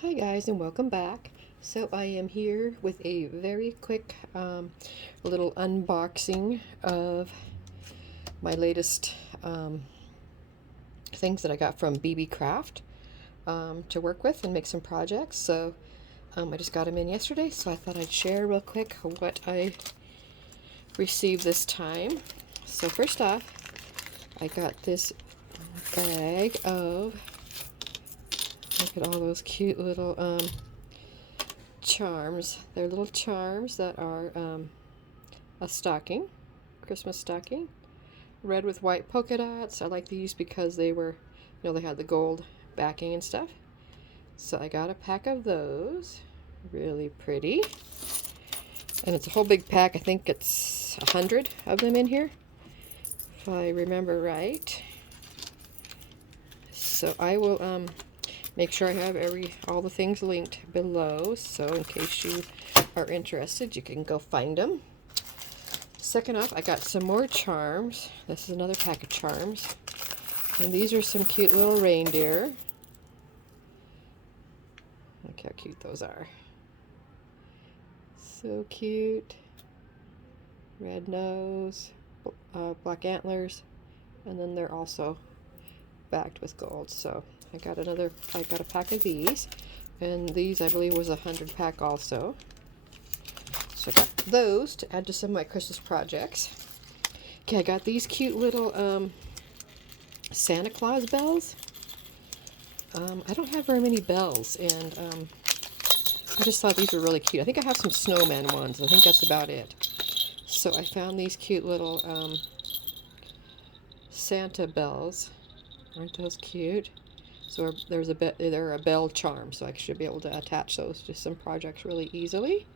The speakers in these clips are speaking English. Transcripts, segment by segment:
Hi guys, and welcome back. So I am here with a very quick little unboxing of my latest things that I got from Beebeecraft to work with and make some projects. So I just got them in yesterday, so I thought I'd share real quick what I received this time. So first off, I got this bag of, look at all those cute little charms. They're little charms that are a stocking, Christmas stocking, red with white polka dots. I like these because they were, they had the gold backing and stuff. So I got a pack of those, really pretty. And it's a whole big pack. I think it's 100 of them in here, if I remember right. So I will make sure I have all the things linked below, so in case you are interested, you can go find them. Second off, I got some more charms. This is another pack of charms. And these are some cute little reindeer. Look how cute those are. So cute. Red nose, black antlers, and then they're also backed with gold. So I got a pack of these, and these I believe was a 100 pack also. So I got those to add to some of my Christmas projects. Okay, I got these cute little Santa Claus bells. I don't have very many bells, and I just thought these were really cute. I think I have some snowman ones. I think that's about it. So I found these cute little Santa bells. Aren't those cute? So they're a bell charm, so I should be able to attach those to some projects really easily.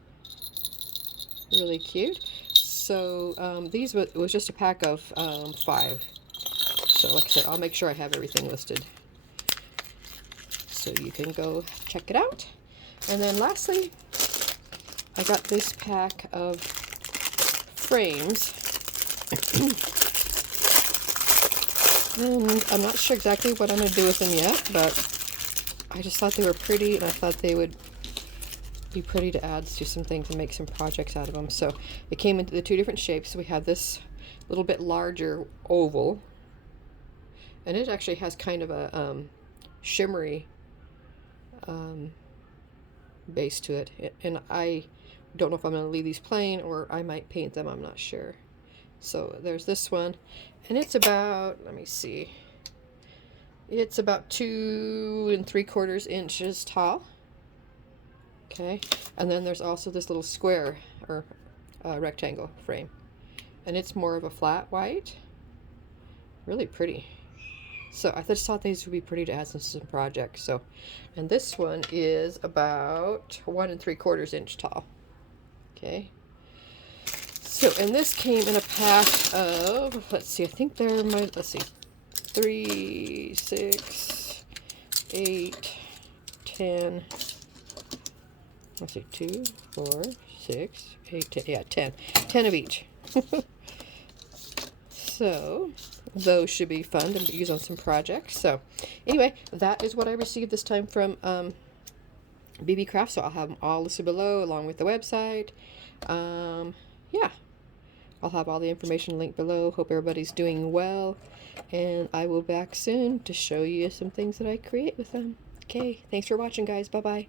Really cute. So these was just a pack of 5. So like I said, I'll make sure I have everything listed, so you can go check it out. And then lastly, I got this pack of frames. And I'm not sure exactly what I'm going to do with them yet, but I just thought they were pretty, and I thought they would be pretty to add to some things and make some projects out of them. So it came into the 2 different shapes. So we have this little bit larger oval, and it actually has kind of a shimmery base to it. And I don't know if I'm going to leave these plain or I might paint them. I'm not sure. So there's this one, and it's about, let me see, it's about 2 3/4 inches tall. Okay, and then there's also this little square or rectangle frame, and it's more of a flat white. Really pretty. So I just thought these would be pretty to add to some projects. So, and this one is about 1 3/4 inch tall. Okay. So, and this came in a pack of, let's see, I think they're let's see, 3, 6, 8, 10, let's see, 2, 4, 6, 8, 10, yeah, 10 of each. So, those should be fun to use on some projects. So, anyway, that is what I received this time from Beebeecraft, so I'll have them all listed below along with the website. Yeah. I'll have all the information linked below. Hope everybody's doing well, and I will be back soon to show you some things that I create with them. Okay, thanks for watching, guys. Bye-bye.